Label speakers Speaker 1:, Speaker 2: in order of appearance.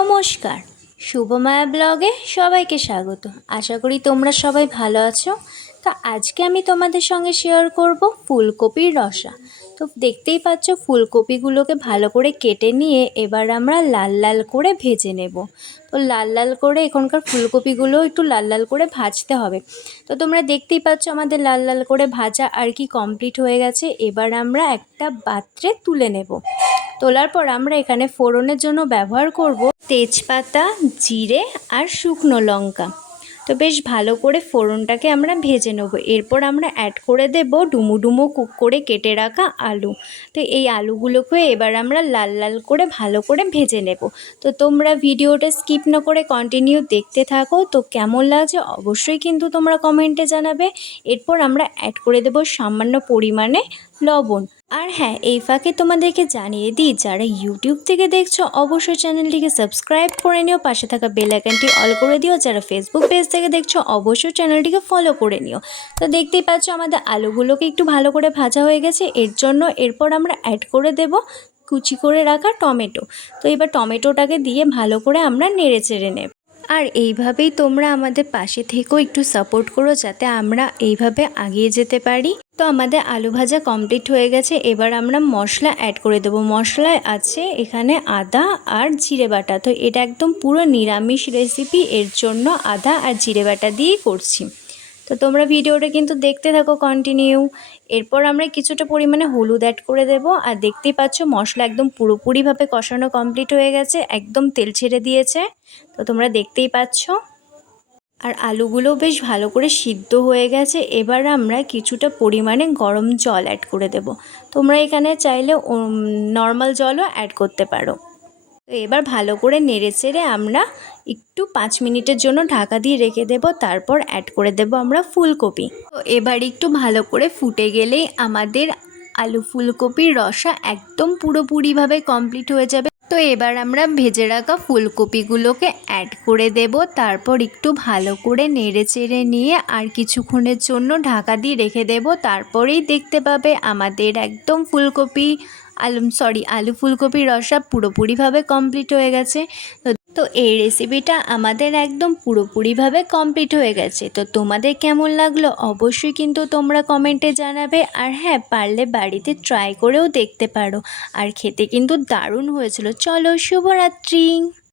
Speaker 1: নমস্কার। শুভমায়া ব্লগে সবাইকে স্বাগত। আশা করি তোমরা সবাই ভালো আছো। তা আজকে আমি তোমাদের সঙ্গে শেয়ার করব ফুলকপির রসা। তো দেখতেই পাচ্ছ ফুলকপিগুলোকে ভালো করে কেটে নিয়ে এবার আমরা লাল লাল করে ভেজে নেব। তো লাল লাল করে এখনকার ফুলকপিগুলো একটু লাল লাল করে ভাজতে হবে। তো তোমরা দেখতেই পাচ্ছ আমাদের লাল লাল করে ভাজা আর কি কমপ্লিট হয়ে গেছে। এবার আমরা একটা পাত্রে তুলে নেব। তোলার পর আমরা এখানে ফোড়নের জন্য ব্যবহার করব তেজপাতা, জিরে আর শুকনো লঙ্কা। তো বেশ ভালো করে ফোড়নটাকে আমরা ভেজে নেব। এরপর আমরা অ্যাড করে দেব ডুমো ডুমো কুক করে কেটে রাখা আলু। তো এই আলুগুলোকে এবার আমরা লাল লাল করে ভালো করে ভেজে নেব। তো তোমরা ভিডিওটা স্কিপ না করে কন্টিনিউ দেখতে থাকো। তো কেমন লাগছে অবশ্যই কিন্তু তোমরা কমেন্টে জানাবে। এরপর আমরা অ্যাড করে দেব সামান্য পরিমাণে লবণ। আর হ্যাঁ এই ফাঁকে তোমাদেরকে জানিয়ে দিই, যারা ইউটিউব থেকে দেখছ, অবশ্যই চ্যানেলটিকে সাবস্ক্রাইব করে নিও, পাশে থাকা বেল আইকনটি অল করে দিও, যারা ফেসবুক পেজ থেকে দেখছ, অবশ্যই চ্যানেলটিকে ফলো করে নিও। তো দেখতেই পাচ্ছ, আমাদের আলুগুলোকে একটু ভালো করে ভাজা হয়ে গেছে, এর জন্য এরপর আমরা অ্যাড করে দেব কুচি করে রাখা টমেটো। তো এবার টমেটোটাকে দিয়ে ভালো করে আমরা নেড়ে চেড়ে নেব। আর এইভাবেই তোমরা আমাদের পাশে থেকেও একটু সাপোর্ট করো, যাতে আমরা এইভাবে আগিয়ে যেতে পারি। তো আমাদের আলু ভাজা কমপ্লিট হয়ে গেছে। এবার আমরা মশলা অ্যাড করে দেবো। মশলায় আছে এখানে আদা আর জিরে বাটা। তো এটা একদম পুরো নিরামিষ রেসিপি এর জন্য আদা আর জিরে বাটা দিয়েই করছি। তো তোমরা ভিডিওটা কিন্তু দেখতে থাকো কন্টিনিউ এরপর আমরা কিছুটা পরিমাণে হলুদ অ্যাড করে দেব। আর দেখতেই পাচ্ছ মশলা একদম পুরোপুরিভাবে কষানো কমপ্লিট হয়ে গেছে। একদম তেল ছেড়ে দিয়েছে। তো তোমরা দেখতেই পাচ্ছ। আর আলুগুলো বেশ ভালো করে সিদ্ধ হয়ে গেছে। এবার আমরা কিছুটা পরিমাণে গরম জল অ্যাড করে দেব। তোমরা এখানে চাইলে নর্মাল জলও অ্যাড করতে পারো। তো এবার ভালো করে নেড়ে চেড়ে আমরা একটু পাঁচ মিনিটের জন্য ঢাকা দিয়ে রেখে দেব। তারপর অ্যাড করে দেব আমরা ফুলকপি। তো এবার একটু ভালো করে ফুটে গেলেই আমাদের আলু ফুলকপির রসা একদম পুরোপুরিভাবে কমপ্লিট হয়ে যাবে। তো এবার আমরা ভেজে রাখা ফুলকপিগুলোকে অ্যাড করে দেব। তারপর একটু ভালো করে নেড়ে চেড়ে নিয়ে আর কিছুক্ষণের জন্য ঢাকা দিয়ে রেখে দেব। তারপরেই দেখতে পাবে আমাদের একদম ফুলকপি আলু সরি আলু ফুলকপির রসা পুরোপুরিভাবে কমপ্লিট হয়ে গেছে। তো তো এই রেসিপিটা আমাদের একদম পুরোপুরিভাবে কমপ্লিট হয়ে গেছে। তো তোমাদের কেমন লাগল অবশ্যই কিন্তু তোমরা কমেন্টে জানাবে। আর হ্যাঁ পারলে বাড়িতে ট্রাই করেও দেখতে পারো। আর খেতে কিন্তু দারুণ হয়েছিল। চলো, শুভরাত্রি।